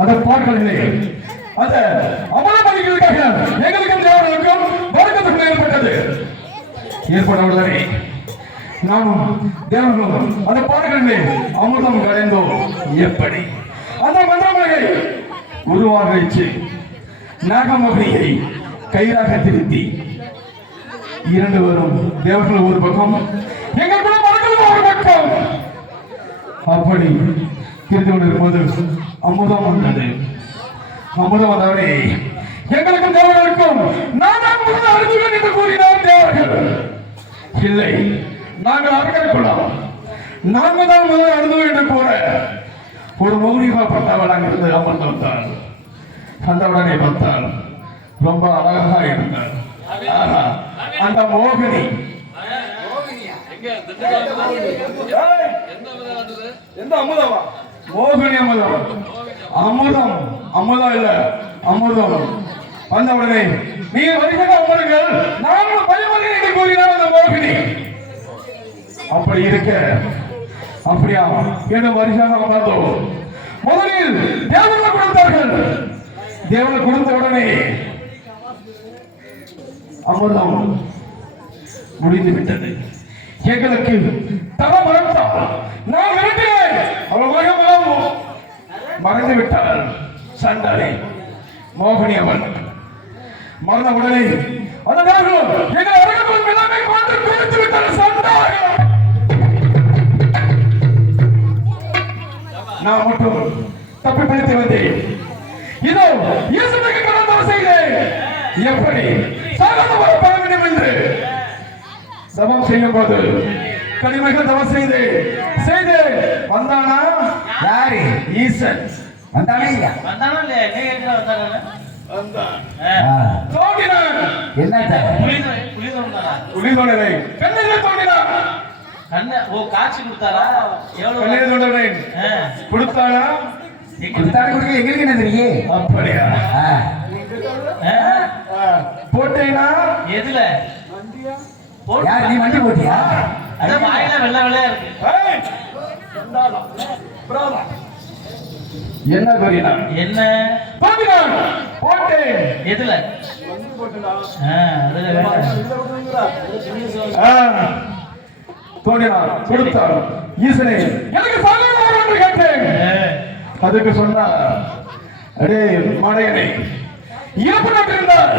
அந்த பாடல்களே அந்த அமலமணிகளுக்காக எங்களுக்கும் தேவர்களுக்கும் வணக்கத்துக்கு ஏற்பட்டது. ஏற்பட்டவுடனே நானும் தேவர்களும் அந்த பாடல்களிலே அமுதம் கடைந்தோம். எப்படி அந்த மந்திரமலை உருவாக வச்சு நாகமோகினியை கயிறாக திருத்தி இரண்டு பேரும் தேவர்கள் ஒரு பக்கம் எங்கள் ஒரு பக்கம் அப்படி திரிந்து கொண்டிருப்போது அமுதம் வந்தது. அமுதம் வந்தவரே எங்களுக்கும் தேவர்களுக்கும் நான் அறிஞ்சுவேன் என்று கூறினார் தேவர்கள். இல்லை, நாங்கள் அறிஞர்களாம், நாங்கள் தான் முதல் அழுதுவோம் என்று கூற ஒரு மௌனிகப்பட்டவள் அங்கிருந்து அமர்ந்து வந்தாள். வந்தவுடனே பார்த்தால் ரொம்ப அழகாக இருந்தார். அந்த மோகினி மோகினி அமுதம் அமுதம் இல்ல அமுதம் வந்தவுடனே நீங்க வருகிற அமருங்கள், நானும் பயமறி என்று கூறினார் அந்த மோகினி. அப்படி இருக்க அப்படியா என்று வருஷமாக அமர்ந்தோம். முதலில் தேவனை கொடுத்தார்கள். தேவனை கொடுத்த உடனே அமிர்தம் முடிந்து விட்டது. எங்களுக்கு தவ மறந்தால் நான் விரட்டினேன், அவள் மறைந்து விட்டாள். சண்டாளி மோகினி அவள் மறந்த உடனே அந்த தேவர்கள் எங்கள் அரங்கத்தில் எல்லாமே கொண்டு குவித்து விட்டார். சண்டாளி நான் மட்டும் தப்பி பிடித்து வந்தேன். இதோ இயேசுவுக்கு கடந்து செய்தேன். எப்படி சாகாத பல வேண்டும் என்று தவம் செய்யும் போது கடிமைகள் தவம் செய்து வந்தானா? யாரு? ஈசன் வந்தானே. வந்தானா இல்ல? நீங்க வந்தானே? வந்தான். தோண்டினான். என்ன புலி தோண்டனை கண்ணிலே தோண்டினான். கண்ண ஓ காட்சி கொடுத்தாரா? எவ்வளவு கண்ணிலே தோண்டனை கொடுத்தானா? கொடுத்தாரு. கொடுக்க எங்களுக்கு என்ன தெரியும்? அப்படியா? போட்டேனா? எதுல? யார் நீ வண்டி போட்டியா? அத வாயில வெள்ள வெள்ளையா இருக்கு. என்ன கரியனா? என்ன போட்டினா? போட்டே. எதுல? வண்டி போட்டடா. அதுல தோண்டினா கொடுத்தார். ஈசனே எனக்கு சாகணும் என்று கேட்டேன். அதுக்கு சொன்னா அடே மாடையனே, இறப்பு நட்டிருந்தார்,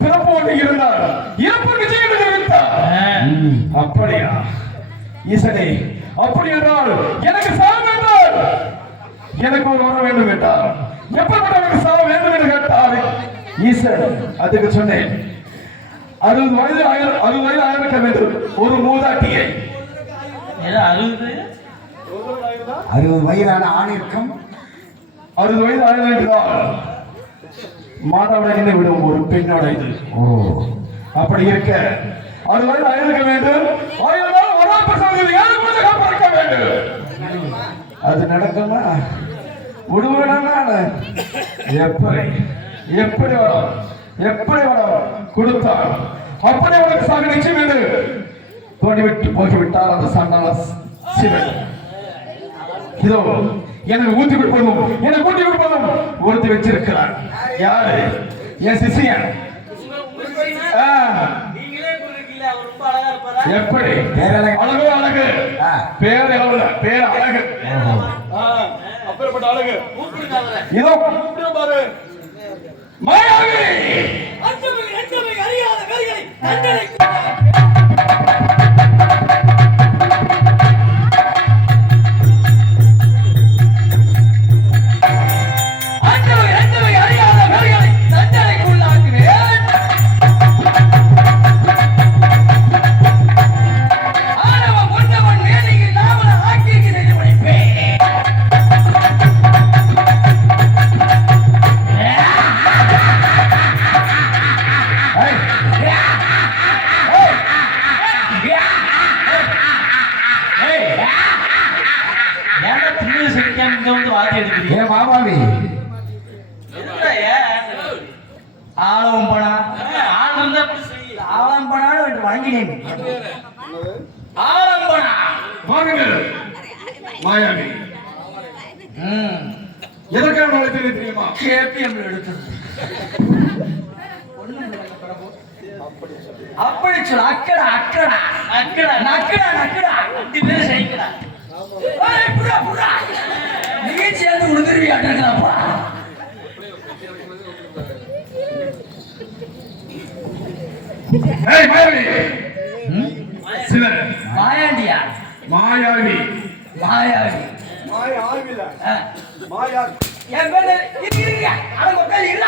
பிறப்பு ஒன்று இருந்தார், இறப்பு நிச்சயம் இருந்தார். அப்படியா? ஈசனே அப்படி என்றால் எனக்கு சாவு என்றால் எனக்கு ஒரு வர வேண்டும் என்றார். எப்படிப்பட்ட சாவு வேண்டும் என்று கேட்டார் ஈசன். அதுக்கு சொன்னேன் 60 வயது ஆயிருக்க வேண்டும் ஒரு மூதாட்டியை. 60 வயதான ஆணிற்கும் 60 வயது ஆயிருந்தால் மாதவிடாய் விடும் ஒரு பெண்ணோட இது. ஓ, அப்படி இருக்க 60 வயது ஆயிருக்க வேண்டும். அது நடக்குமா? விடுவானா? எப்படி எப்படி வரும்? எப்படி வரும்? கொடுத்தார். அப்படி அவனுக்கு சாக நிச்சயம் என்று தோண்டிவிட்டு போகிவிட்டார் அந்த சண்டாள சிவன். இதோ எனக்கு ஊற்றி கொடுப்பதும் எனக்கு ஊட்டி கொடுப்பதும் ஒருத்தி வச்சிருக்கிறார். யாரு? என் சிசியன். எப்படி? அழகு அழகு பேர் அளவுல பேர் அழகு. அப்பேற்பட்ட அழகு இதோ பாரு. மாயாவி அறியாத வேலைகளை தண்டனை வாருங்கள் மாயாவி. எதற்காக அழைத்தது தெரியுமா? கேபிஎம் எடுத்தது. அப்படி சொல்ல அக்கடா அக்கடா அக்கடா நக்கடா நக்கடா 5 பேர் சைக்கடா. ஏய் புறா புறா நீ சேர்ந்து உடுதுருவியாட்டங்களாப்பா. ஏய் மாயாவி. சிவன் மாயாண்டியா? மாயாவி. மாயாவி மாயாவில மாயா என் பேரு இருங்க அட கொட்டை இல்ல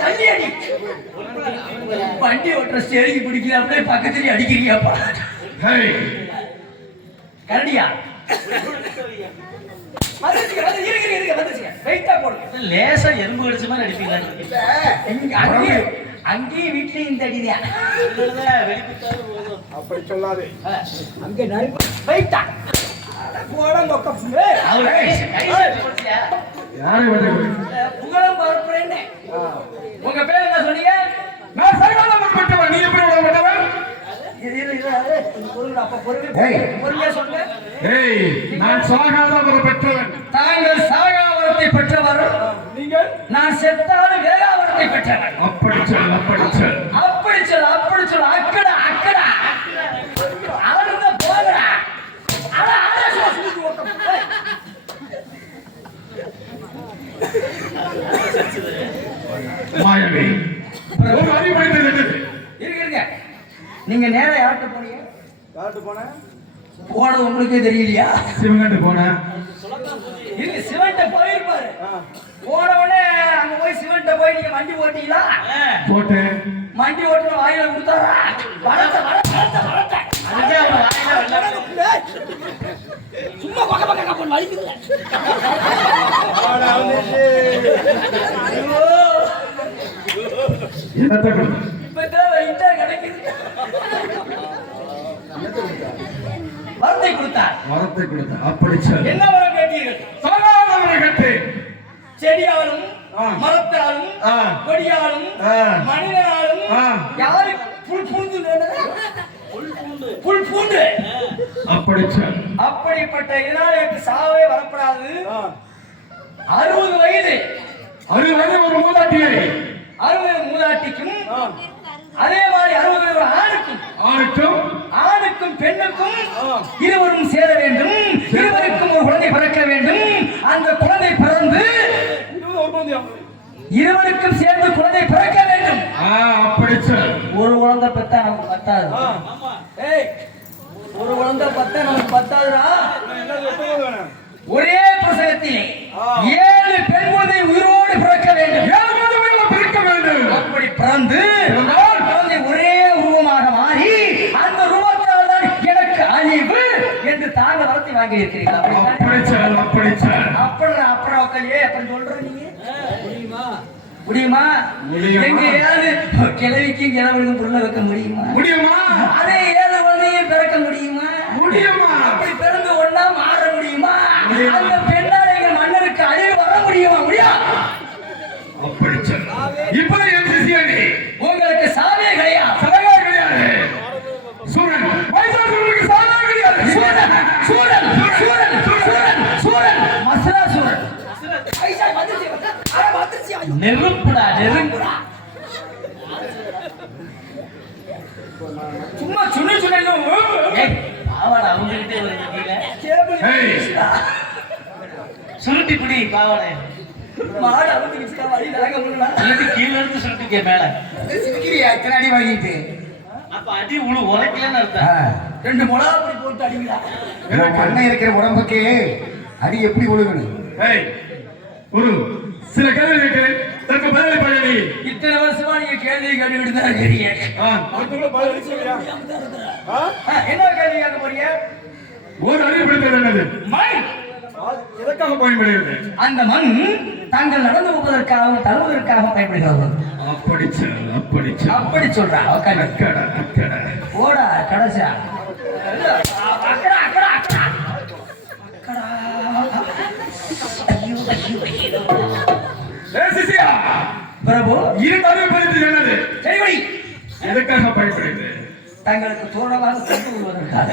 தள்ளி அடி. வண்டி ஓட்டுற ஸ்டேரிங் பிடிக்கிறாப்ல பக்கத்துல அடிக்கிறியாப்பா. கரடியா லேசா எறும்பு கடிச்ச மாதிரி அடிப்பீங்களா? அங்கேயும் வீட்லயும் இந்த அடியா அப்படி சொல்லாதே. அங்க வெயிட்டா புகழம் பரப்புறேன்னு. உங்க பேர் என்ன சொன்னீங்க? நான் சகலவரம் பெற்றவன். நீ எப்படி பெற்றவன்? நான் சாகாதவரம் பெற்றவன். தாங்கள் சாகாவரத்தை பெற்றவர். நீங்கள்? நான் செத்தாலும் வேகாவரத்தை பெற்றவன். அப்படி சொல் அப்படி சொல் அப்படி சொல் அப்படி சொல். அக்கடா அக்கடா அவருந்த போகிறா. மாயாவி இருங்க. நீங்க நேரா யார்கிட்ட போனீங்க? யார்கிட்ட போன? போனது உங்களுக்கே தெரியலையா? சிவன்கிட்ட போனேன். இல்ல சிவன்கிட்ட போயிருப்பாரு. போன உடனே அங்க போய் சிவன்கிட்ட போய் நீங்க வண்டி ஓட்டீங்களா? போட்டேன். வண்டி ஓட்டுற வாயில கொடுத்தாரா? வளர்த்த வளர்த்த வளர்த்த அதுவே அவங்க வாயில சும்மா பக்க பக்க கப்பல் வலிக்குது. வரத்தை கொடுத்தார். வரத்தை கொடுத்தார். அப்படி சொல். என்ன வரம் கேட்டீர்கள்? சாகாதவரம் கேட்டேன். செடியாலும் மரத்தாலும் கொடியாலும் மனிதனாலும் யாரு புல் பூண்டு புல் பூண்டு அப்படி சொல். அப்படிப்பட்ட இதனால் எனக்கு சாவே வரப்படாது. 60 வயது 60 வயது ஒரு மூதாட்டியை 60 மூதாட்டிக்கும் அதே மாதிரி 60 ஒரு ஆணுக்கும் பெண்ணுக்கும் இருவரும் சேர வேண்டும். இருவருக்கும் ஒரு குழந்தை பிறக்க வேண்டும். அந்த குழந்தை பிறந்து இருவருக்கும் சேர்ந்து குழந்தை பிறக்க வேண்டும். அப்படி சொல். ஒரு குழந்தை பெத்தா நமக்கு பத்தாது. ஒரு குழந்தை பத்தா நமக்கு பத்தாதுடா. ஒரே பிரசவத்திலே 7 பெண் குழந்தை உயிரோடு பிறக்க வேண்டும். அப்படி பிறந்து குழந்தை ஒரே உருவமாக மாறி அந்த உருவத்தால் தான் எனக்கு அழிவு என்று தாங்க வரத்தை வாங்கி இருக்கிறீர்கள். அப்புறம் உட்காந்து அப்படி சொல்ற நீங்க முடியுமா? எங்கேயாவது கிழவிக்கும் கிழவனுக்கும் பொருளை வைக்க முடியுமா? அதே 7 குழந்தையும் பிறக்க முடியுமா? அப்படி பிறந்து ஒன்னா மாற முடியுமா? அந்த பெண்ணால் எங்க மன்னருக்கு அழிவு வர முடியுமா? உங்களுக்கு சாவே கிடையாது. நெருப்புடா நெருப்புடா. சும்மா சுண்ணி பாவாடா அவங்ககிட்டே சுருட்டி பிடி பாவாடை மாடு அவங்க வழி நாங்க கீழே இருந்து சுருட்டிக்க மேல எத்தனை அடி வாங்கிட்டு அப்ப அடி உரைக்கலன்னு அர்த்தம். 2 மிளகா அப்படி போட்டு அடிங்களா? அண்ணன் இருக்கிற உடம்புக்கு அடி எப்படி ஒழுகணும்? ஒரு சில கேள்வி இருக்கிறேன். இத்தனை வருஷமா நீங்க கேள்வி கேட்டுக்கிட்டு தான் இருக்கீங்க. என்ன கேள்வி கேட்க போறீங்க? ஒரு அறிவுறுத்தல் மண் எதற்காக பயன்படுகிறது? அந்த மண் தாங்கள் நடந்து போவதற்காக தழுவதற்காக பயன்படுகிறது. அப்படி சொல்றா. ஓடா கடைசா பிரபு 2 அறிவுறுத்தல் என்னது? சரி எதற்காக பயன்படுகிறது? தங்களுக்கு தோரணமாக கொண்டு வருவதற்காக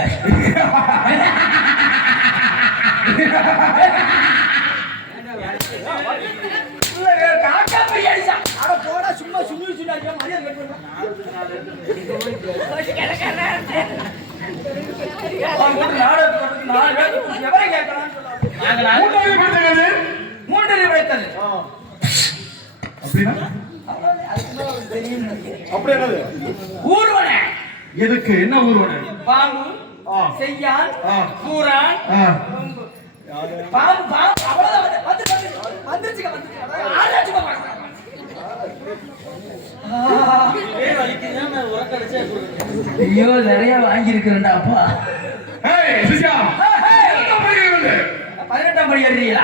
காக்கா பிரியாணி அட போடா சும்மா சும்மி சும்மா மரியாதை மூன்றரை விளைத்தது அப்படின்னா அப்படி என்னது ஊர்வன எதுக்கு என்ன ஊர்வன பாம்பு செய்யான் பூரான் பாம்பு வந்துருச்சுங்க ஐயோ நிறைய வாங்கி இருக்கிறேன்டா அப்பா 18ஆம் படி ஏறீங்களா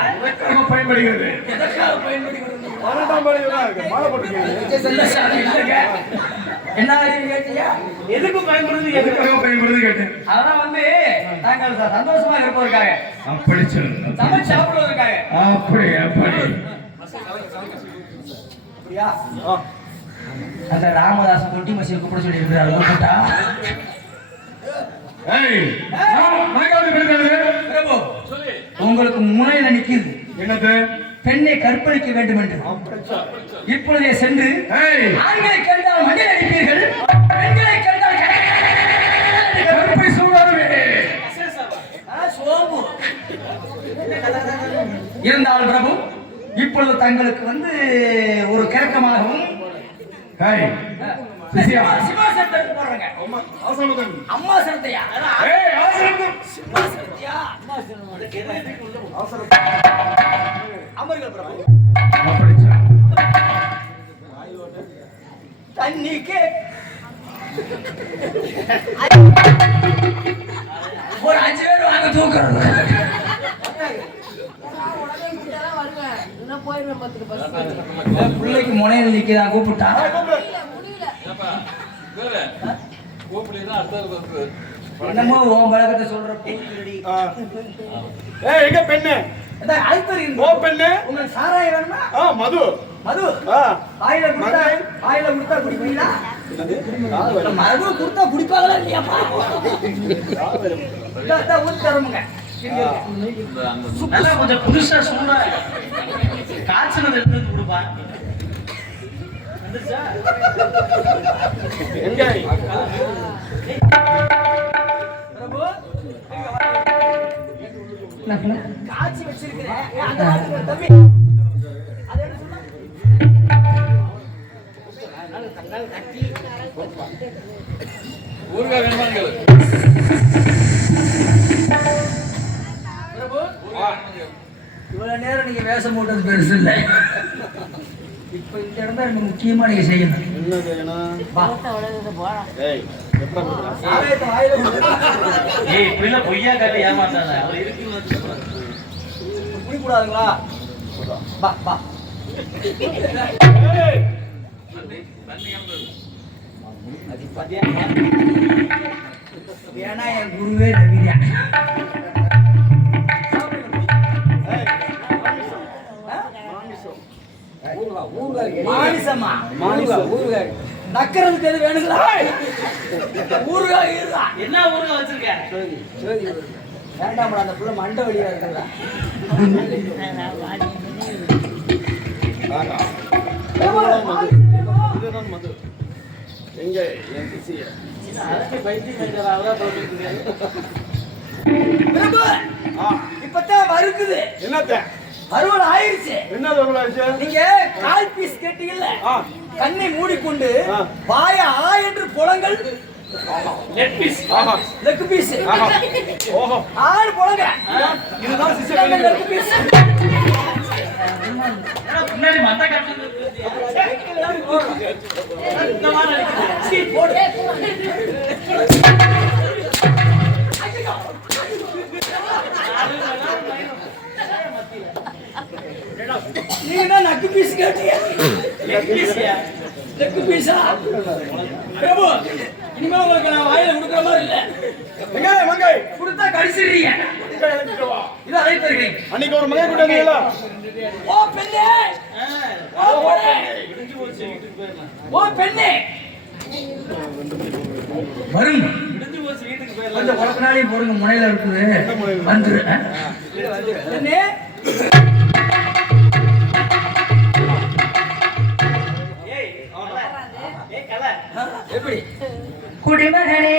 பயன்படுகிறது எதற்காக பயன்படுகிறது 18ஆம் படி மாலை போட்டுருக்கீங்க என்ன கேட்டியா எதுக்கு பயன்படுது எதுக்காக பயன்படுது கேட்டேன் அதெல்லாம் வந்து நாங்கள் சந்தோஷமா இருப்பதற்காக அப்படி சொல்லுங்க சமைச்சு சாப்பிடுவதற்காக அப்படி அப்படியா அந்த ராமதாஸ் கொட்டி மசியை கூப்பிட சொல்லி இருக்கிறார் கூப்பிட்டா பிரபு உங்களுக்கு முனையில நிக்குது என்னது பெண்ணை கற்பழிக்க வேண்டும் என்று இப்பொழுதே சென்று ஆண்களை கண்டால் மண்டியில் அடிப்பீர்கள் பெண்களை கண்டால் கற்பை சூடாதுவே சோம்பு இருந்தால் பிரபு இப்பொழுது தங்களுக்கு வந்து ஒரு கிழக்கமாகவும் சிம்மாசனத்தை போடுறேங்க அம்மா சனத்தையா சிம்மாசனத்தையா அமர்கள் பிரபு தண்ணிக்கு ஒரு 5 பேர் வாங்க தூக்குறது பிள்ளைக்கு முனையில் நிற்கிறான் கூப்பிட்டா என்னமோ உன் பழக்கத்தை சொல்ற எங்க பெண்ணு உங்களுக்கு சாராயம் வேணுமா மது மது ஆயில கொடுத்தா குடிப்பீங்களா மது கொடுத்தா குடிப்பாங்களா இல்லையாப்பா ஊத்தி தரமுங்க கொஞ்சம் புதுசா சொன்ன காய்ச்சல் எடுத்து கொடுப்பா காய்ச்சி வச்சிருக்கிறேன் தம்பி இவ்வளவு நேரம் நீங்க வேஷம் போட்டது பெருசு இல்லை இப்ப இந்த இடம் தான் எனக்கு முக்கியமா நீங்க செய்யணும் பொய்யா காட்டி ஏமாத்தாங்க குடிக்கூடாதுங்களா ஏன்னா என் குருவே நவீனா மானிசமா ஊறுகாய் நக்கிறதுக்கு எது வேணுங்களா ஊறுகாய் என்ன ஊறுகாய் வச்சிருக்க வேண்டாம் அந்த புள்ள மண்டை வழியா இருக்குங்களா இப்பதான் வருக்குது என்னத்த அறுவல் ஆயிடுச்சு என்ன ஆயிடுச்சு நீங்க கால் பீஸ் கேட்டீங்கல்ல கண்ணை மூடிக்கொண்டு வாய ஆ என்று புலங்கள் லெக் பீஸ் ஓஹோ ஆறு புலங்க இதுதான் சிஸ்டர் லெக் பீஸ் முன்னாடி மத்த கட்டது போடு நீங்க நக்கு பீஸ் கேட்டீங்க லெக் பீஸா பிரபு இனிமே உங்களுக்கு நான் வாயில கொடுக்குற மாதிரி இல்ல மங்கை கொடுத்தா கடிச்சிடுறீங்க இது அதை தருகிறேன் அன்னைக்கு ஒரு மகன் கூட்டாங்களா ஓ பெண்ணே ஓ பெண்ணே வரும் கொஞ்சம் குழப்பினாலே போடுங்க, முனையில இருக்குது வந்துரு. என்ன? எப்படி குடிமகனே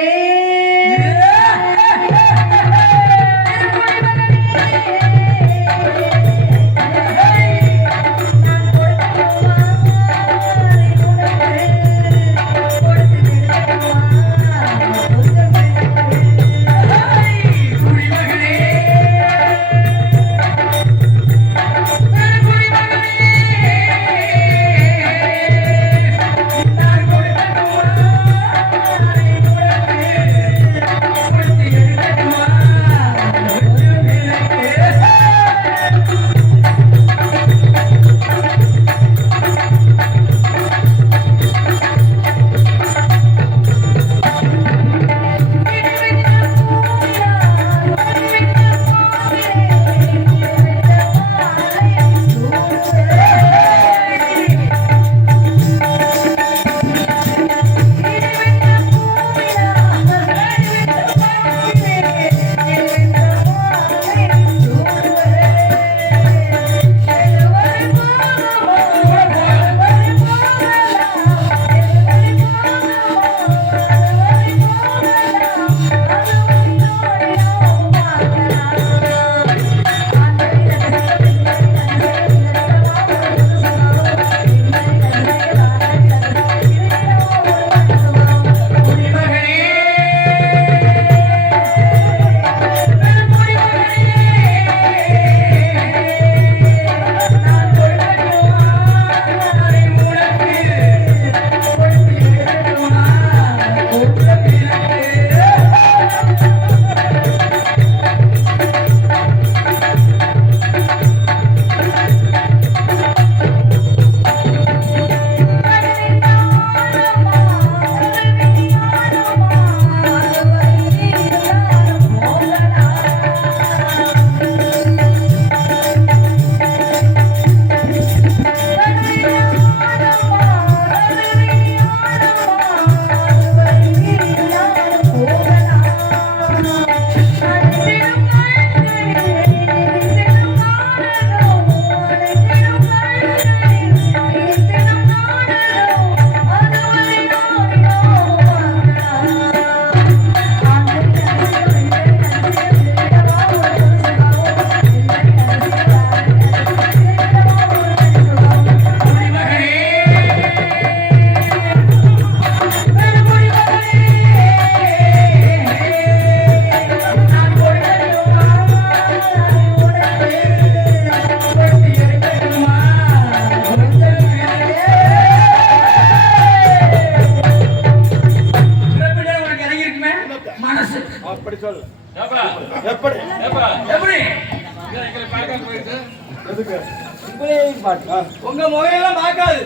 உங்க முகையெல்லாம் பார்க்காது.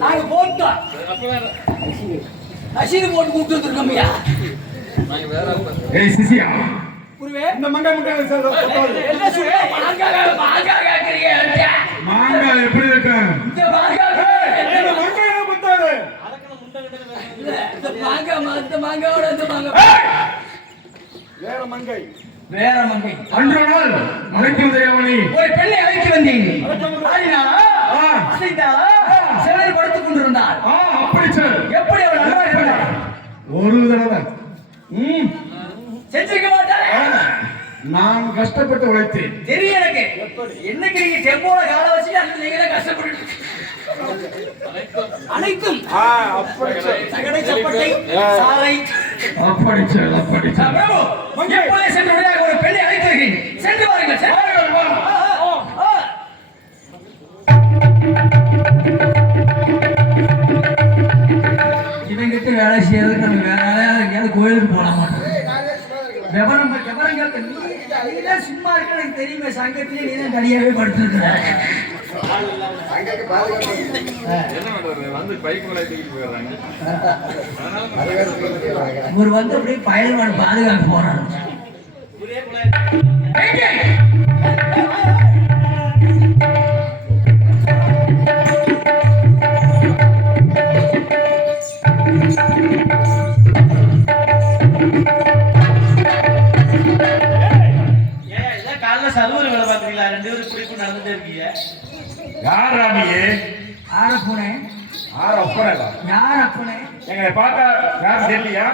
நாங்க போட்டோம் அசீனு போட்டு கூப்பிட்டு வந்துருக்கோம்யா. ஏய் சிசியா, குருவே இந்த மங்காய் முட்டை என்ன சொல்ற? மாங்காய் கேக்குறீங்க? மாங்காய் எப்படி இருக்கு? இந்த மாங்காய் என்ன மங்காய் முட்டாது? இந்த மாங்காயோட இந்த மாங்காய் வேற மங்காய். வேற மங்கை. அன்று நாள் அழைக்கும் தேவனி ஒரு பெண்ணை அழைத்து வந்தேன். சிலையில் படுத்துக் கொண்டிருந்தாள். அப்படி சார். எப்படி அவள் நல்லா இருந்தாள்? ஒரு தடவை செஞ்சிருக்க மாட்டாளே. நான் கஷ்டப்பட்டு உழைத்தேன். தெரியும் எனக்கு. என்னைக்கு நீங்க டெம்போல கால வச்சு அந்த நீங்க கஷ்டப்பட்டு அனைத்தும் சகடை சப்பட்டை சாலை அப்படி சார், அப்படி சார். பிரபு எப்போதே சென்று விளையாட ஒரு பெண்ணை அழைத்து வருகிறேன். சென்று வாருங்கள் சார். இவங்கிட்ட வேலை செய்யறதுக்கு நம்ம வேற எங்கேயாவது கோயிலுக்கு போட மாட்டோம். விவரம் நீதான் சும்மா இருக்க எனக்கு தெரியுமே. சங்கத்திலே நீ தான் தனியாவே படுத்திருக்கிற. ஒரு வந்து அப்படியே பயல்வாடு பாதுகாக்க போறாங்க. இருக்கிய யார் ராணியே? யார போனேன்? யார் அப்பனேடா? யார் அப்பனே? எங்களை பார்த்தா யார் தெரியலையா?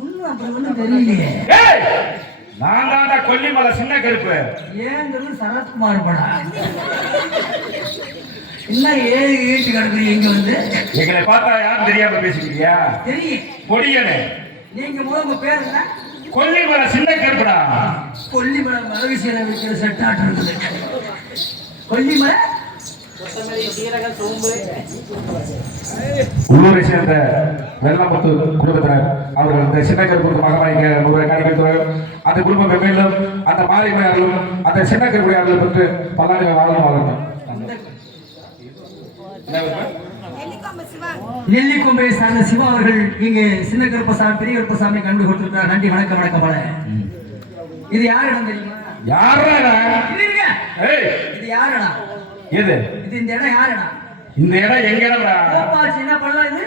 ஒண்ணும் அப்படி ஒண்ணும் தெரியலையே. ஏய், நான் தான்டா கொல்லிமலை சின்ன கருப்பு. ஏங்கிறது சரத்குமார் படா. என்ன ஏழு ஈட்டு கிடக்குறீங்க இங்க வந்து? எங்களை பார்த்தா யாரும் தெரியாம பேசிக்கிறியா? தெரியும். பொடியனே, நீங்க முதல்ல உங்க பேர் என்ன? கொல்லிமலை சின்ன கருப்புடா. கொல்லிமலை மலவிசீர வைக்கிற செட்டாட்டு இருக்குது. கொல்லிமலை உள்ளூரை சேர்ந்த வெள்ளமுத்து குடும்பத்தினர் அவர்கள் இந்த சின்ன கருப்புக்கு மகமாய்க்க 100 காணிக்கிறார்கள். அந்த குடும்பம் மேலும் அந்த மாறிமையார்களும் அந்த சின்ன கருப்புடையார்கள் பெற்று பல்லாண்டு வாழணும். நெல்லிக்கொம்பை சார்ந்த சிவா அவர்கள் இங்கே சின்ன கருப்பசாமி பெரிய கருப்பசாமி கண்டு கொடுத்திருக்கிறார். நன்றி, வணக்கம் வணக்கம் பல. இது யாரிடம் தெரியுமா? யாரா? இது யாரடா? எது இது? இந்த இடம் யாரடா? இந்த இடம் எங்க இடம்டா? கூப்பாச்சி. என்ன பள்ளம் இது?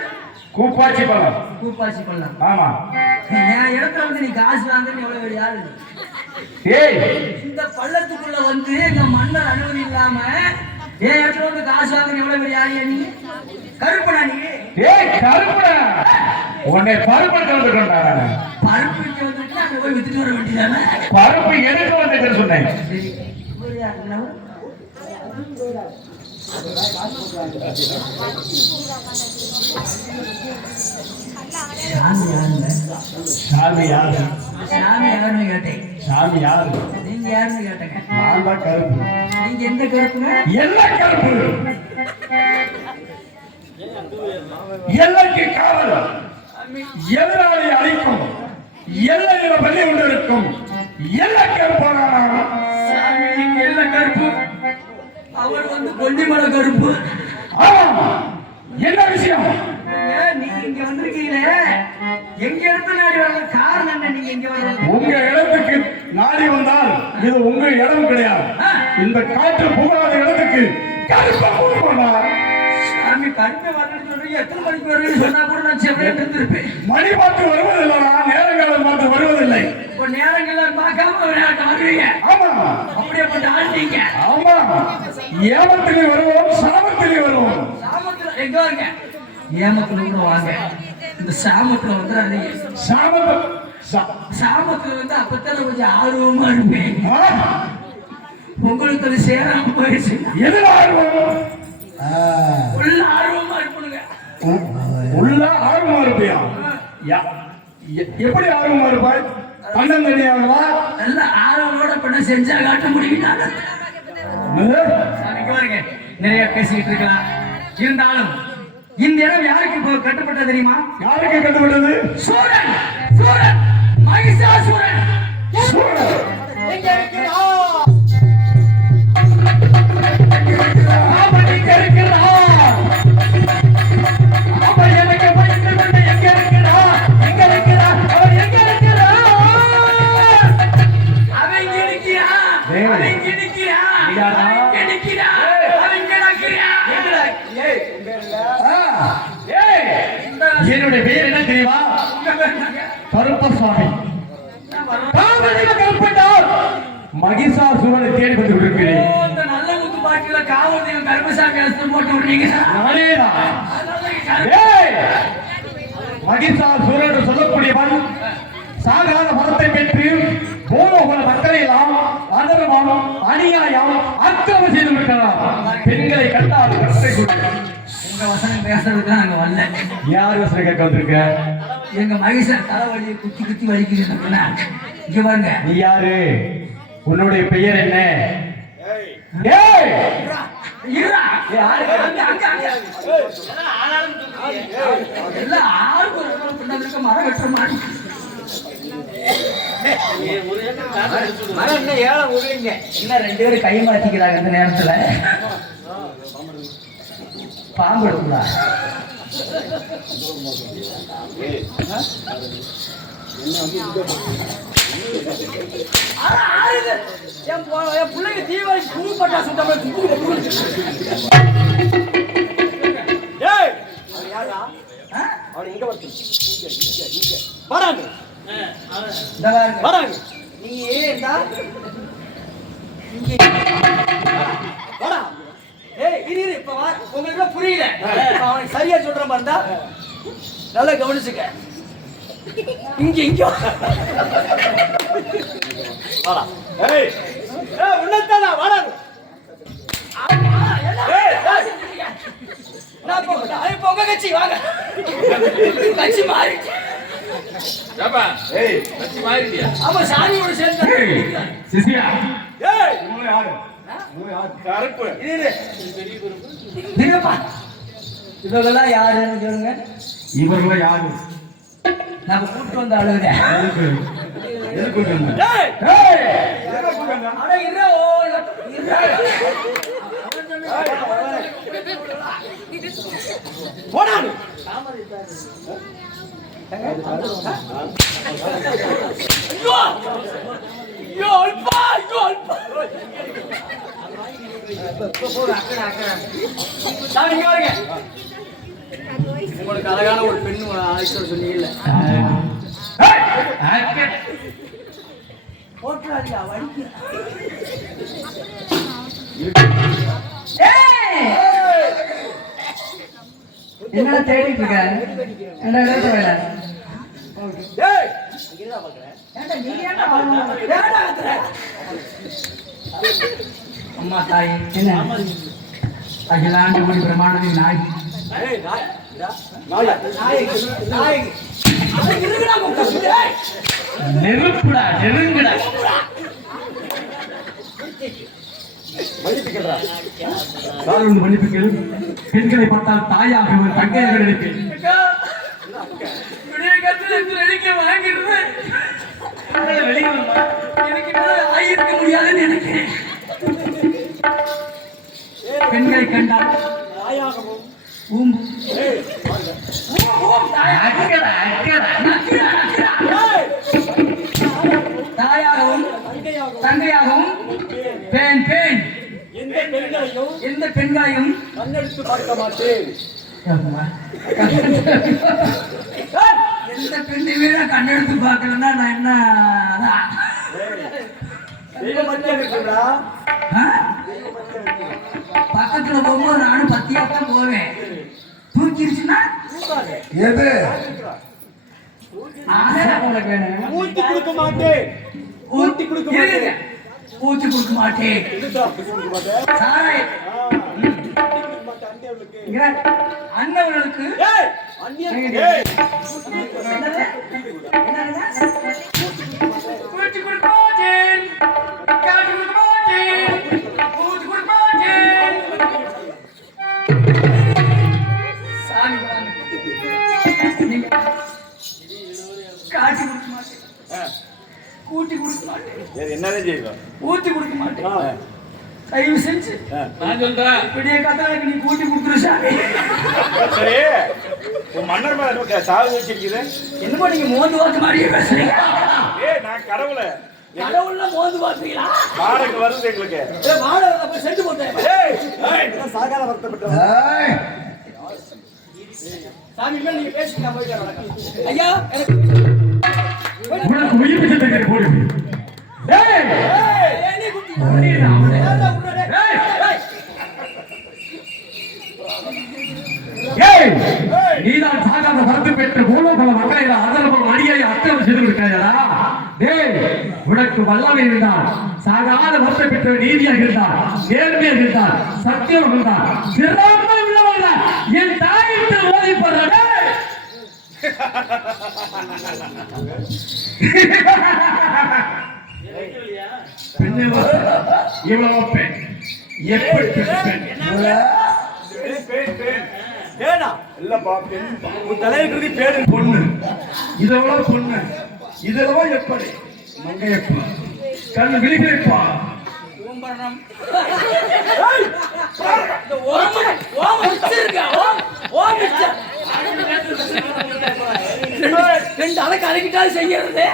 கூப்பாச்சி பள்ளம். கூப்பாச்சி பள்ளம். ஆமா. என் இடத்துல வந்து நீ காசு வாங்குன்னு எவ்வளவு பெரிய ஆளு? ஏய், இந்த பள்ளத்துக்குள்ள வந்து எங்க மன்னர் அனுமதி இல்லாம என் இடத்துல வந்து காசு வாங்குன்னு எவ்வளவு பெரிய ஆளு நீ? கருப்பனா நீ? ஏய் கருப்படா, உன்னை பருப்பு வந்துட்டா. பருப்பு இங்க வந்துட்டு அங்க போய் வித்துட்டு வர வேண்டியதானே? பருப்பு எடுக்க வந்துட்டு சொன்னேன். சரி, சாமி யாரு? சாமி யாருன்னு கேட்டேன். சாமி யாரு? நீங்க யாருன்னு கேட்டேங்க. நான் தான் கருப்பு. நீங்க எந்த கருப்புங்க? எல்லா கருப்பு. எல்லைக்கு காவல், எதிராளி அழிக்கும், எல்லையில பள்ளி கொண்டிருக்கும் எல்லா கருப்பான சாமி நீங்க எல்லா கருப்பு, அவர் வந்து கொல்லிமலை கருப்பு. என்ன விஷயம்? நீங்க இங்க வந்திருக்கீங்களே, எங்க இடத்துல நாடி வர காரணம் என்ன? நீங்க இங்க வர்றது உங்க இடத்துக்கு நாடி வந்தால் இது உங்க இடம் கிடையாது. இந்த காற்று புகாத இடத்துக்கு கருப்பா போடுவாங்க. சாமி கருப்பை வரணும்னு சொல்றீங்க. எத்தனை மணிக்கு வருவீங்கன்னு சொன்னா கூட நான் செவ்வாய் இருந்திருப்பேன். மணி பார்த்து வருவதில்லைனா நேரங்காலம் பார்த்து வருவதில்லை. இப்போ நேரங்கள்லாம் பார்க்காம வருவீங்க. ஆமா, அப்படியே போட்டு ஆண்டீங்க. ஆமா, ஏமத்திலே வருவோம், சாமத்திலே வருவோம். சாமத்துல எங்க வாங்க? ஏமத்துல கூட வாங்க. இந்த சாமத்துல வந்து அதிக சாமத்துல வந்து அப்பத்தால கொஞ்சம் ஆர்வமா இருப்பேன். உங்களுக்கு அது சேராம போயிடுச்சு. எதுல ஆர்வம்? உள்ள ஆர்வமா இருப்பணுங்க. உள்ள ஆர்வமா இருப்பியா? எப்படி ஆர்வமா இருப்பாய்? பணம் தெரியாதவா? நல்ல ஆர்வமோட பண்ண செஞ்சா காட்ட முடியும். பாருங்க, நிறைய பேசிக்கிட்டு இருக்கலாம். இருந்தாலும் இந்த இடம் யாருக்கு இப்போ கட்டுப்பட்டது தெரியுமா? யாருக்கு கட்டுப்பட்டது? சூரன். சூரன், மகிஷாசூரன். சூரன் எங்க இருக்கிறா? என்னுடைய பேர் என்ன தெரியுமா? கருப்பசாமி. மகிஷாசூரனை தேடி வந்து கொண்டிருக்கிறேன். இந்த நல்ல முத்து பாட்டில காவல் தெய்வம் கருப்பசாமி அர்த்தம் போட்டு விடுறீங்க. மகிஷாசூரன் என்று சொல்லக்கூடியவன் சாகாத மரத்தை பெற்று பூலோக மக்களை எல்லாம் அதர்மம், அநியாயம், அக்கிரமம் செய்து விட்டார். பெண்களை கண்டால் கருத்தை கொடுக்கிறார். உங்க வசனம் பேசுறதுக்கு நாங்க வரல. யார் வசனம் கேட்க வந்திருக்க? எங்க மகிஷன் தலைவலியை குத்தி குத்தி வலிக்குதுன்னா இங்க பாருங்க. நீ யாரு? உன்னுடைய பெயர் என்ன? மரம் வெட்டுற மாதிரி என்ன 2 பேரும் கை மாத்திக்கிறாங்க இந்த நேரத்துல. பாம்பு எடுங்களா? என் பிள்ளைங்க தீவிரம் புது பட்டா சுட்ட வாடா. ஏய் இரு இரு இப்ப வா. உங்களுக்கு புரியல. அவன் சரியா சொல்ற மாதிரி இருந்தா நல்லா கவனிச்சுக்க. இங்க வாடா. ஏய் ஏய் உள்ளதானா வாடா. நான் போகடா. ஐ போக கச்சி வாங்க. கச்சி மாறி. ஏப்பா ஏய் கச்சி மாறிட்டியா? ஆமா சாமியோட சேர்ந்து. சிசியா ஏய் உங்களை யாரு கருப்பு இரு நிங்கப்பா. இவங்கெல்லாம் யாருன்னு சொல்லுங்க. இவர்கள் யாரு நம்ம கூட்டு வந்த ஆளுங்க. எதுக்கு வந்தாங்க? ஏய் ஏய் அட இருடா ஓ இருடா. போடா. ஐயோ அல்பா ஐயோ அல்பா. சாமி இங்க வாங்க. உங்களுக்கு அழகான ஒரு பெண் ஆயிட்டு சொன்னீங்கல்ல. போட்டுறாதியா வடிக்க. என்ன தேடிட்டு இருக்க? என்ன எழுத வேலை? ஏய் ஏன்டா நீ ஏன்டா வரணும்? ஏடா அத்தற. அம்மா தாய் என்ன அகிலாண்ட மணி பிரமாணத்தின் நாய் ஏய் நாய் நாய் அட இருங்கடா கூப்பிடு. ஏய் நெருப்புடா நெருங்குடா. காரணம் மன்னிப்புகள் பெண்களை பார்த்தால் தாயாக ஒரு தங்கையாக நினைப்பேன். விடிய கத்துல ரெடிக்க வாங்கிடுது. எனக்கு மேல ஆயிருக்க முடியாதுன்னு நினைக்கிறேன். பெண்களை கண்டால் தாயாகவும் ஊம்பு அக்கடா தாயாகவும் தங்கையாகவும் பெண் பெண் எந்த பெண்களையும் கண்ணெடுத்து பார்க்க மாட்டேன். எந்த பெண்ணையுமே நான் கண்ணெடுத்து பார்க்கலன்னா நான் என்ன அதான். தெய்வம் மட்டும் இருக்குடா. ஆ? பக்கத்துல போகும்போது நானும் பத்தியாத்தான் போவேன். தூக்கிருச்சுன்னா எது ஆனா உனக்கு வேணும். ஊத்தி கொடுக்க மாட்டேன். ஊத்தி கொடுக்க இருங்க. மாட்டேன். ஊத்தி கொடுக்க மாட்டேன். கொடுக்க மாட்டேன். சாராய் இங்க அண்ணவர்களுக்கு ஏய் அண்ணியன் ஏய் என்னது? என்னது? ஊத்தி கொடுக்க மாட்டேன். காட்டி கொடுக்க மாட்டேன். ஊத்தி கொடுக்க மாட்டேன். சாமி வாங்க. நீங்க காட்டி கொடுக்க மாட்டேன். கூட்டி கொடுக்க மாட்டேன். என்னதான் செய்வோம்? ஊத்தி கொடுக்க மாட்டேன். தயவு செஞ்சு நான் சொல்றேன் இப்படியே கத்தாளுக்கு நீ கூட்டி கொடுத்துரு சாமி. சரி உன் மன்னர் மேல நமக்கு சாவு வச்சிருக்குது. என்னமோ நீங்க மோந்து வாக்கு மாதிரியே பேசுறீங்க. ஏய் நான் கடவுளை கடவுள்ல மோந்து பாத்தீங்களா? வாடகை வருது எங்களுக்கு. ஏய் வாடா அப்ப செஞ்சு போட்டேன். ஏய் சாகால வருத்தப்பட்டோம். ஏய், சாமி மேல நீங்க பேசி நான் போயிட்டு வரேன். ஐயா எனக்கு உனக்கு உயிர் பிச்சை தருகிறேன் போடு. ஏய் ஏய் நீ குட்டி ஏடா உடனே ஏய் நீதான் சாகாத வரத்து பெற்ற பூலோக மக்களை ஆதரவு அடியை அர்த்தம் செய்து விட்டாயா? டேய் உனக்கு வல்லமை இருந்தால் சாகாத வரத்தை பெற்ற நீதியாக இருந்தால் நேர்மையாக இருந்தால் சத்தியம் இருந்தால் சிறந்த உள்ளவங்க என் தாயிட்டு ஓதிப்படுற இவ்வளவு பெண் எப்படி பெண் ஏடா இல்லப்பா பெண் உன் தலையில இருக்கு பேரு பொண்ணு இதெல்லாம் பொண்ணு இதெல்லாம் எப்படி மங்கையப்பா கண் விழிகைப்பா ஓம்பரணம் இந்த ஓம் வச்சிருக்க ஓம் வச்ச ரெண்டு அலக்கு அலக்கிட்டாலும் செய்யறது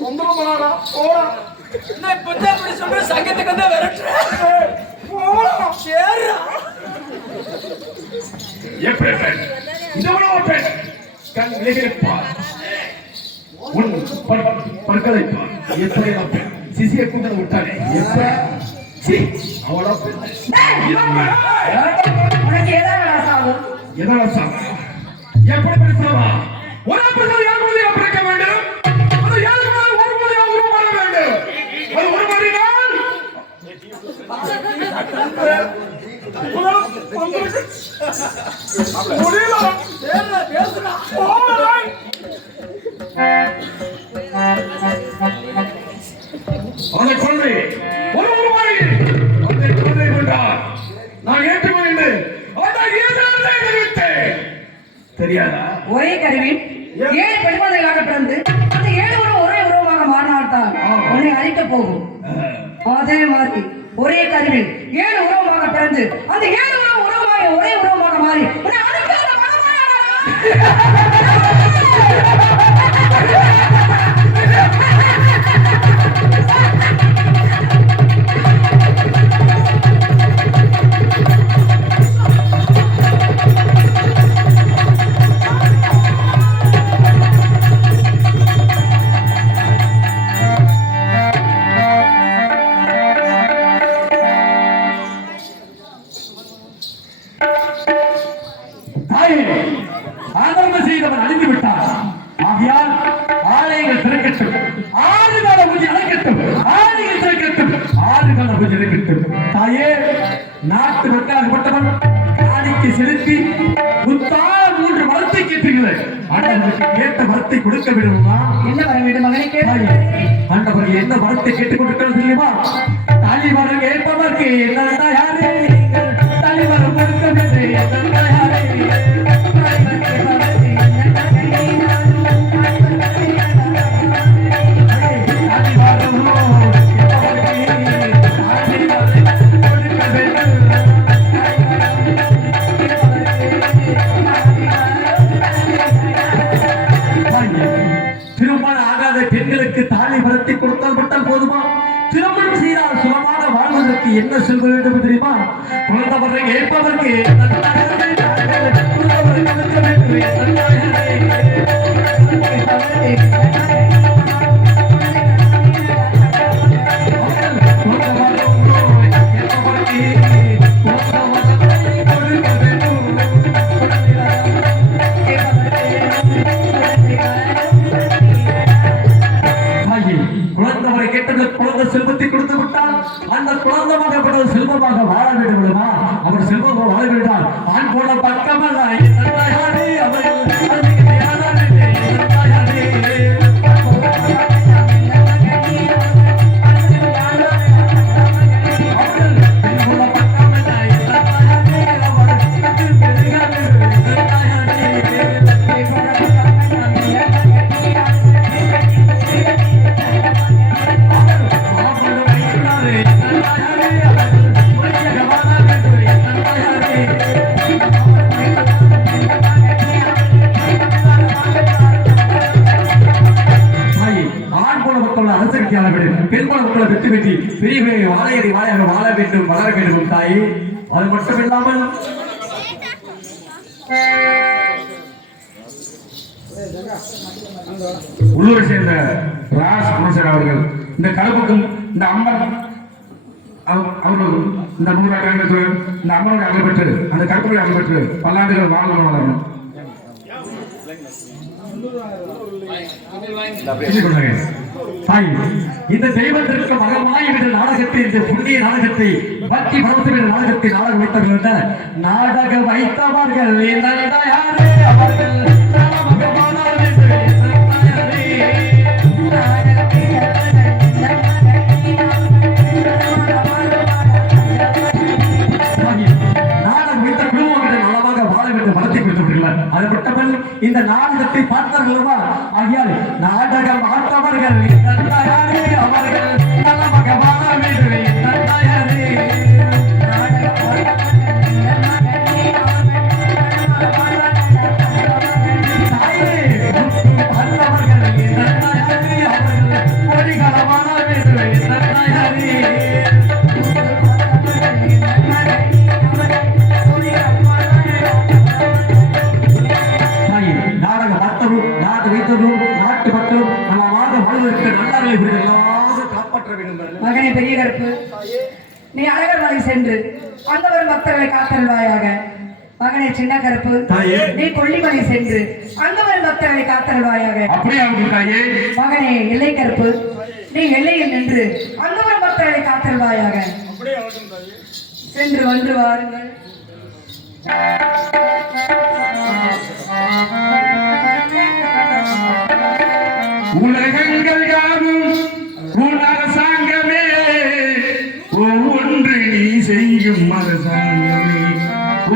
தொந்தரவு பண்ணாரா போடா. என்ன இப்ப இப்படி சொல்ற சங்கத்துக்கு வந்து விரட்டுற சேர்றா எப்படி பெண் இதெல்லாம் பெண் கண் விழிகைப்பா உன் பற்களைப்பா எப்படி பெண் சிசிய கூட்ட விட்டானே எப்ப சீ, அவ்வளோ உனக்கு ஏதாவது சாகும் எதனா சாமி எப்படி பேசுறவா ஒரே பிரச்சனை யார் மூலியம் பிறக்க வேண்டும் அது யாருக்கு மேல ஒரு மூலியம் உருவாக வேண்டும் அது ஒரு மாதிரி நாள் முடியல அந்த குழந்தை ஒரு உருவாகி அந்த குழந்தை கொண்டார் நான் ஏற்றுக்கொண்டேன் அந்த இயேசுவை தெரிவித்தேன் தெரியாதா ஒரே கருவில் 7 பெண் குழந்தைகளாக பிறந்து அந்த 7 உறவு ஒரே உறவாக மாறினால்தான் உன்னை அழிக்க போகும் அதே மாதிரி ஒரே கருவில் 7 உறவாக பிறந்து அந்த 7 உறவு உறவாக ஒரே உறவாக மாறி உன்னை அழிக்க ஆதரவு செய்தவன் அழிந்து விட்டான். ஆகையால் ஆலயங்கள் திறக்கட்டும், ஆறுகால பூஜை அழைக்கட்டும், ஆலயங்கள் திறக்கட்டும், ஆறுகால பூஜை அழைக்கட்டும். தாயே, நாட்டு மக்களாகப்பட்டவன் காணிக்கை செலுத்தி முத்தால் 3 வரத்தை கேட்டீர்கள். ஆண்டவருக்கு கேட்ட வரத்தை கொடுக்க விடுமா? என்ன வர வேண்டும் மகனே கேட்டாயே ஆண்டவர்கள் என்ன வரத்தை கேட்டுக் கொண்டிருக்கிறது தெரியுமா? தாலிபாரம் கேட்பவர்க்கு என்ன யாரே நீங்கள் தாலிபாரம் கொடுக்க வேண்டும் என்ன யாரே திருமணம் ஆகாத பெண்களுக்கு தாலி வரத்தை கொடுத்தால் மட்டும் போதுமா? திருமணம் செய்தால் சுகமாக வாழ்வதற்கு என்ன சொல்ல வேண்டும் தெரியுமா? குழந்தவரை ஏற்பதற்கு குழந்தவரை கேட்டது குழந்தை செல்வத்தை கொடுத்து விட்டால் அந்த குழந்தைமாக செல்வமாக வாழ வேண்டும். அவர் செல்வமாக வாழ வேண்டாம். ஆண் போன பக்கமல்ல அவர்கள் பெண்மண மக்களை வெற்றி வெற்றி பெரிய பெரிய வாழையடி வாழையாக வாழ வேண்டும், வளர வேண்டும் தாயே. அது மட்டும் இல்லாமல் உள்ளூரை சேர்ந்த ராஸ் அமைச்சர் அவர்கள் இந்த கலப்புக்கும் இந்த அம்மன் அவர்கள் இந்த 100 ஆண்டு இந்த அம்மனுடைய அகல் பெற்று அந்த கற்பனை அகல் பெற்று பல்லாண்டுகள் வாழணும் வளரணும். தாய், இந்த தெய்வத்திற்கு மகமாய் என்ற நாடகத்தை, இந்த புண்ணிய நாடகத்தை, பக்தி பரவசம் என்ற நாடகத்தை நாடகம் வைத்தவர்கள் நாடகம் வைத்தவர்கள் யாரே அவர்கள் நாடகம் வைத்த குடும்பம் நலமாக வாழ வேண்டும் மனத்தை கொடுத்துள்ளார். அது மட்டுமல்ல இந்த நாடகத்தை பார்த்தார்களா? ஆகியால் நாடகம் ஆட்டவர்கள் அவர்கள் நலமாக வாழ வேண்டும். நாட்டு மக்களும் நலமாக வாழ்வதற்கு நல்லாரை காப்பாற்ற காப்பாற்ற வேண்டும். மகனே பெரிய கருப்பு, நீ அழகர் மலை சென்று அங்க வரும் பக்தர்களை காத்தல்வாயாக. மகனே சின்ன கருப்பு, நீ கொல்லிமலை சென்று அங்க வரும் பக்தர்களை காத்தல்வாயாக. அப்படியே அவங்க தாயே. மகனே எல்லை கருப்பு, நீ எல்லையில் நின்று அங்க வரும் பக்தர்களை காத்தல்வாயாக. சென்று வந்து வாருங்கள். உலகங்கள் யாவும் உன் அரசாங்கமே, ஒவ்வொன்று நீ செய்யும் அரசாங்கமே,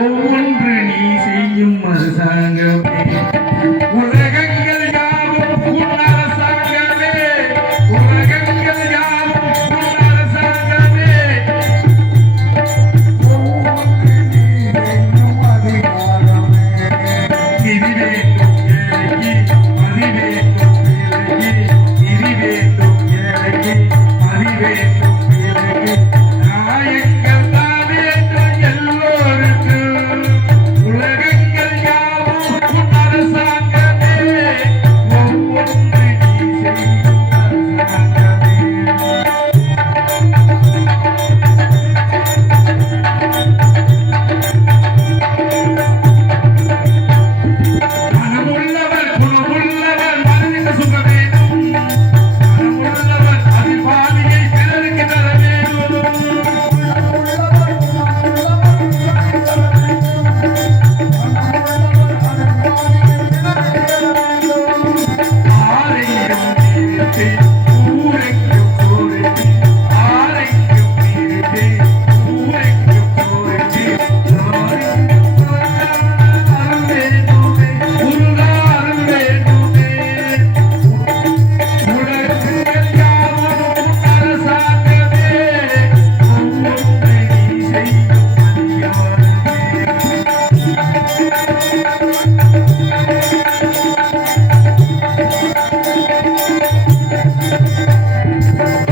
ஒவ்வொன்று நீ செய்யும் அரசாங்கமே. உலகங்கள் யாவும் உன் அரசாங்கமே, உலகங்கள் யாவும் உன் அரசாங்கமே. நிதி வேண்டும் ஏழைக்கு, மதி வேண்டும் ஏழைக்கு, நிதி வேண்டும் ஏழைக்கு, மதி வேண்டும் ஏழைக்கு, நாயங்கள் தான் வேண்டும் எல்லோருக்கும். உலகங்கள் யாவும் உன் அரசாங்கமே, ஒவ்வொன்று நீ செய்யும் அரசாங்கமே. மனமுள்ளவர் குணமுள்ளவர் மனதில் சுக வேணும், மனமுள்ளவர் அதிபாலியை பிறருக்கு தர வேணும். ஆரையும் நீரிட்டு ஊரைக்கும் சோறுட்டு, ஆரைக்கும் நீரிட்டு ஊரைக்கும் சோறுட்டு, அருள் வேண்டுமே, உருளாரும் வேண்டுமே. உலகங்கள் யாவும் உன் அரசாங்கமே, ஒவ்வொன்று நீ செய்யும் அதிகாரமே.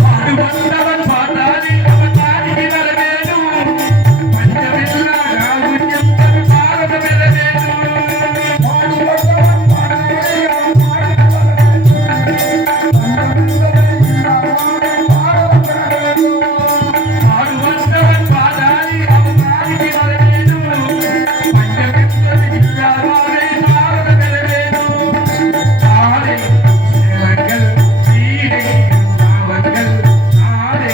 பாடு வந்தவன் பாட்டாளி அவன் நாடிக்கு வர வேணும், பஞ்சமில்லா ராவுஜம் தன் பாரதம் பெற வேணும். பாடு வந்தவன் பாட்டாளி அவன் நாடிக்கு வர வேணும், பஞ்சமில்லா பாரதம் பெற வேணும். நாளை சேவங்கள் சீடை அவர்கள், நாளை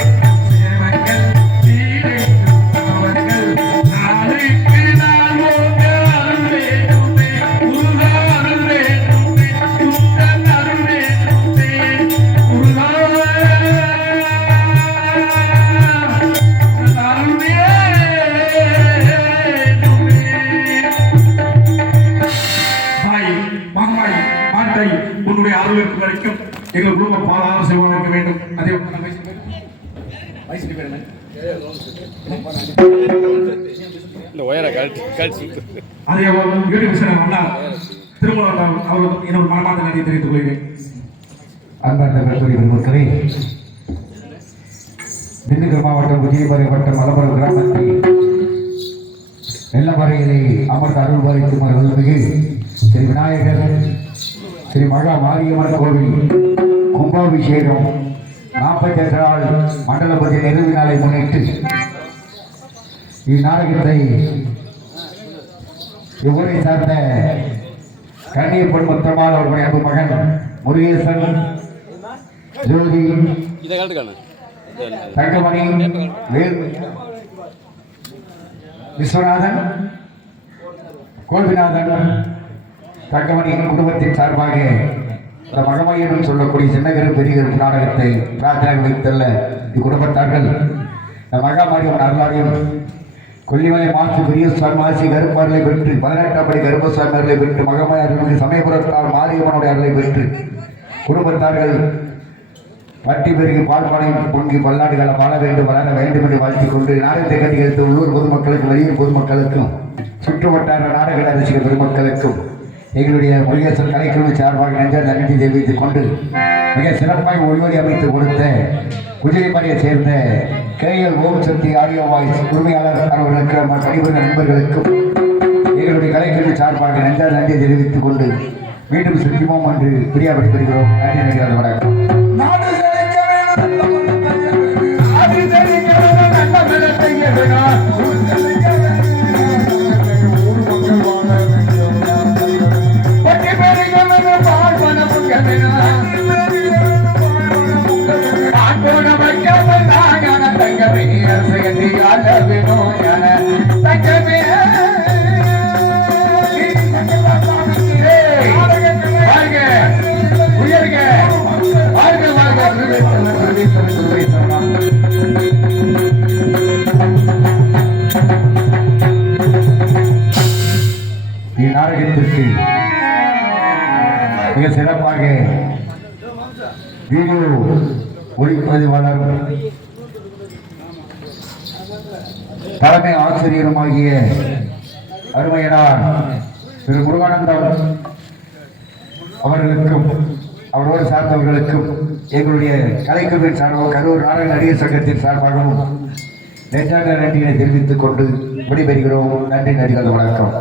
சேவங்கள் சீடை அவர்கள், நாளைக்கு நாள் ஓங்க அருள் வேண்டுமே, முருகா அருள் வேண்டுமே, குந்தன் அருள் வேண்டுமே, முருகா அருள் வேண்டுமே. தாய் மகமாய் மாற்றை உன்னுடைய அருளுக்கு வரைக்கும் எங்கள் குடும்பம் பாலாறு செல்வம் இருக்க வேண்டும். அதே இந்த ஒயரை கழிச்சு அதே யூடியூப் சேனல் வந்தால் திருமணம் அவர் என்னோட மனமார்ந்த நன்றியை தெரிவித்துக் கொள்கிறேன். அன்பார்ந்த பெற்றோர்கள் மக்களே, திண்டுக்கல் மாவட்டம் விஜயபாறை வட்டம் மலபுரம் கிராமத்தில் வெள்ளமறையிலே அமர்ந்த அருள் பாலிக்கும் அருள்மிகு ஸ்ரீ விநாயகர் ஸ்ரீ மகா மாரியம்மன் கோவில் கும்பாபிஷேகம் 48 நாள் மண்டல பூஜை நிறைவு நாளை முன்னிட்டு இந்நாடகத்தை இவ்வூரை சார்ந்த கண்ணியப்பன் முத்தம்மாள் அவர்களுடைய அன்பு மகன் முருகேசன், ஜோதி, இதை கலட்டுக்கான தங்கமணி, வேல், விஸ்வநாதன், கோபிநாதன், தங்கமணியின் குடும்பத்தின் சார்பாக இந்த மகமையன் சொல்லக்கூடிய சின்னகரு பெரியகரு நாடகத்தை பிரார்த்தனை வைத்துள்ள இக்குடும்பத்தார்கள் இந்த மகாமாரியம்மன் அருளாடியும் கொல்லிமலை மாசி பெரியசுவாமி மாசி கருப்பார்களை பெற்று 18ஆம் படி கருப்பசுவாமி அருளை பெற்று மகமாயர் சமயபுரத்தால் மாரியம்மனுடைய அருளை பெற்று குடும்பத்தார்கள் பட்டி பெருகி பால்பானை பொங்கி பல்லாண்டுகளை வாழ வேண்டும், வளர வேண்டும் என்று வாழ்த்திக் கொண்டு நாடகத்தை கட்டி எடுத்து உள்ளூர் பொதுமக்களுக்கும் வெளியூர் பொதுமக்களுக்கும் சுற்று வட்டார நாடக ரசிகர் பெருமக்களுக்கும் எங்களுடைய முருகேசன் கலைக்குழு சார்பாக நெஞ்சார் நன்றி தெரிவித்துக் கொண்டு மிக சிறப்பாக ஒளிவரி அமைத்து கொடுத்த குஜிலிமலையை சேர்ந்த கேஎல் ஓம் சக்தி ஆடியோ வாய்ஸ் உரிமையாளர் அவர்களுக்கு நம்ம கணிபுரிந்த நண்பர்களுக்கும் எங்களுடைய கலைக்குழு சார்பாக நெஞ்சார் நன்றி தெரிவித்துக் கொண்டு மீண்டும் சுற்றிமோம் என்று பிரியா விடைபெறுகிறோம். நன்றி. வணக்கம். நாடகத்திற்கு மிக சிறப்பாக வீடியோ ஒளிப்பதிவாளர் தலைமை ஆசிரியருமாகிய அருமையனார் திரு முருகானந்தம் அவர்களுக்கும் அவரோடு சார்ந்தவர்களுக்கும் எங்களுடைய கலைக்குழுவின் சார்பாக கரூர் நாடக நடிகர் சங்கத்தின் சார்பாகவும் நெஞ்சார்ந்த நன்றியை தெரிவித்துக் கொண்டு விடைபெறுகிறோம். நன்றி, நடிகர், வணக்கம்.